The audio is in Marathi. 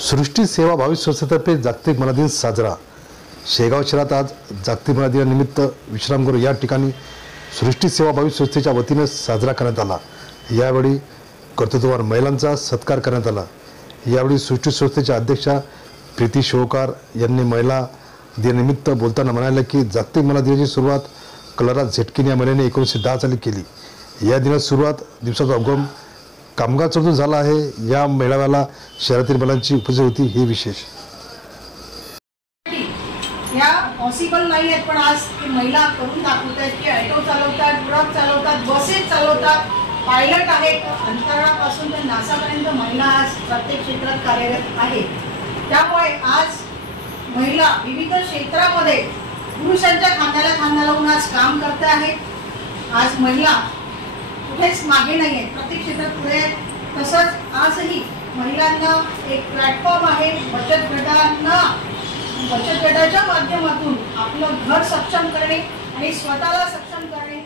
सृष्टी सेवा भावी संस्थेतर्फे जागतिक महिला दिन साजरा। शेगाव शहरात आज जागतिक महिला दिनानिमित्त विश्रामगृह या ठिकाणी सृष्टी सेवा भावी संस्थेच्या वतीने साजरा करण्यात आला। यावेळी कर्तृत्ववान महिलांचा सत्कार करण्यात आला। यावेळी सृष्टी संस्थेच्या अध्यक्षा प्रीती शिवकार यांनी महिला दिनानिमित्त बोलताना म्हणाले की जागतिक महिला दिनाची सुरुवात कलरा झेटकिन या महिलेने 1910 साली केली। या दिनात सुरुवात दिवसाचा उगम कामगार चौकातून झाला आहे। या मेळाव्याला शहरातील महिलांची उपस्थिती होती, हे विशेष। या पॉसिबल नाही आहे, पण आज ते महिला करून दाखवतात की ऑटो चालवतात, ट्रक चालवतात, बसेस चालवतात, पायलट आहेत, अंतराळापासून ते नासापर्यंत महिला आज प्रत्येक क्षेत्रात कार्यरत आहेत। त्यामुळे आज महिला विविध क्षेत्रामध्ये पुरुषांच्या खांद्याला खांदा लावून आज काम करते आहेत। आज महिला कुठेच मागे नाही आहेत, प्रत्येक क्षेत्रात पुढे आहेत। तसंच आजही महिलांना एक प्लॅटफॉर्म आहे। बचत गटाच्या माध्यमातून आपलं घर सक्षम करणे आणि स्वतःला सक्षम करणे